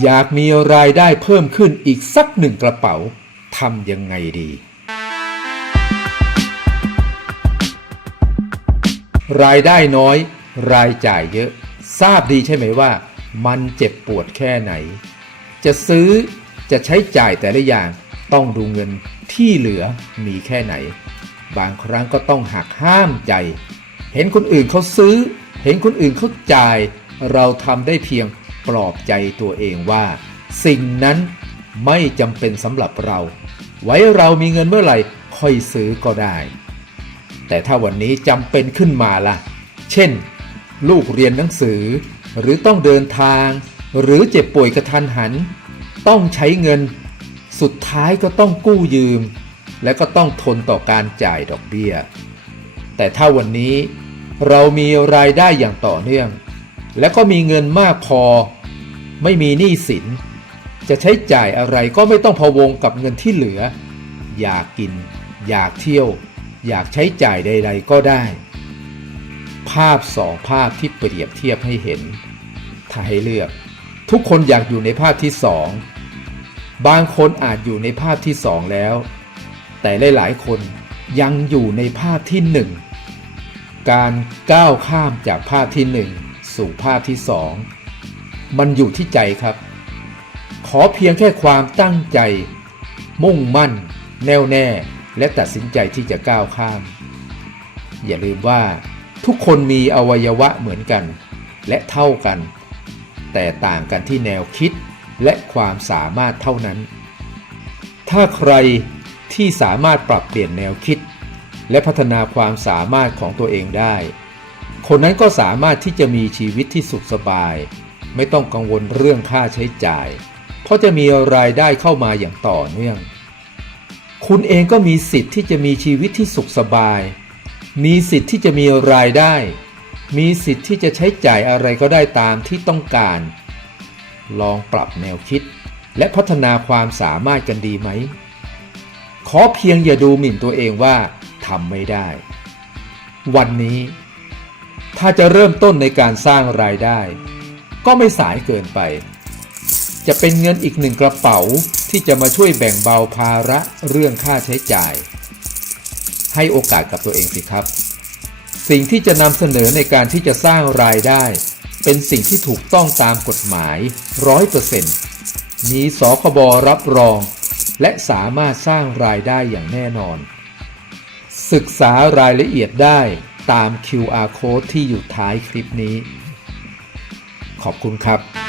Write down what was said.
อยากมีรายได้เพิ่มขึ้นอีกสักหนึ่งกระเป๋าทำยังไงดี รายได้น้อย รายจ่ายเยอะ ทราบดีใช่ไหมว่า มันเจ็บปวดแค่ไหน จะซื้อจะใช้จ่ายแต่ละอย่างต้องดูเงินที่เหลือมีแค่ไหน บางครั้งก็ต้องหักห้ามใจ เห็นคนอื่นเขาซื้อ เห็นคนอื่นเขาจ่าย เราทำได้เพียง ปลอบใจตัวเองว่า สิ่งนั้นไม่จำเป็นสำหรับเรา ไว้เรามีเงินเมื่อไหร่ค่อยซื้อก็ได้ แต่ถ้าวันนี้จำเป็นขึ้นมาล่ะ เช่น ลูกเรียนหนังสือ หรือต้องเดินทาง หรือเจ็บป่วยกระทันหัน ต้องใช้เงิน สุดท้ายก็ต้องกู้ยืม และก็ต้องทนต่อการจ่ายดอกเบี้ย แต่ถ้าวันนี้เรามีรายได้อย่างต่อเนื่อง และก็มีเงินมากพอ ไม่มีหนี้สิน จะใช้จ่ายอะไรก็ไม่ต้องพะวงกับเงินที่เหลือ อยากกิน อยากเที่ยว อยากใช้จ่ายใด ๆ ก็ได้ ภาพสองภาพที่เปรียบเทียบให้เห็น ถ้าให้เลือก ทุกคนอยากอยู่ในภาพที่สองบางคนอาจอยู่ในภาพที่สองแล้ว แต่หลายๆคนยังอยู่ในภาพที่หนึ่งการก้าวข้ามจากภาพที่หนึ่งสู่ภาพที่สอง มันอยู่ที่ใจครับ ขอเพียงแค่ความตั้งใจ มุ่งมั่น แน่วแน่ และตัดสินใจที่จะก้าวข้าม อย่าลืมว่าทุกคนมีอวัยวะเหมือนกัน และเท่ากัน แต่ต่างกันที่แนวคิดและความสามารถเท่านั้น ถ้าใครที่สามารถปรับเปลี่ยนแนวคิด และพัฒนาความสามารถของตัวเองได้ คนนั้นก็สามารถที่จะมีชีวิตที่สุขสบาย ไม่ต้องกังวลเรื่องค่าใช้จ่าย เพราะจะมีรายได้เข้ามาอย่างต่อเนื่อง คุณเองก็มีสิทธิ์ที่จะมีชีวิตที่สุขสบาย มีสิทธิ์ที่จะมีรายได้ มีสิทธิ์ที่จะใช้จ่ายอะไรก็ได้ตามที่ต้องการ ลองปรับแนวคิด และพัฒนาความสามารถกันดีไหม ขอเพียงอย่าดูหมิ่นตัวเองว่าทำไม่ได้ วันนี้ ถ้าจะเริ่มต้นในการสร้างรายได้ ก็ไม่สายเกินไป จะเป็นเงินอีกหนึ่งกระเป๋าที่จะมาช่วยแบ่งเบาภาระเรื่องค่าใช้จ่าย ให้โอกาสกับตัวเองสิครับ สิ่งที่จะนำเสนอในการที่จะสร้างรายได้ เป็นสิ่งที่ถูกต้องตามกฎหมายร้อยเปอร์เซ็นต์มีสคบรับรอง และสามารถสร้างรายได้อย่างแน่นอน ศึกษารายละเอียดได้ตาม QR code ที่อยู่ท้ายคลิปนี้ ขอบคุณครับ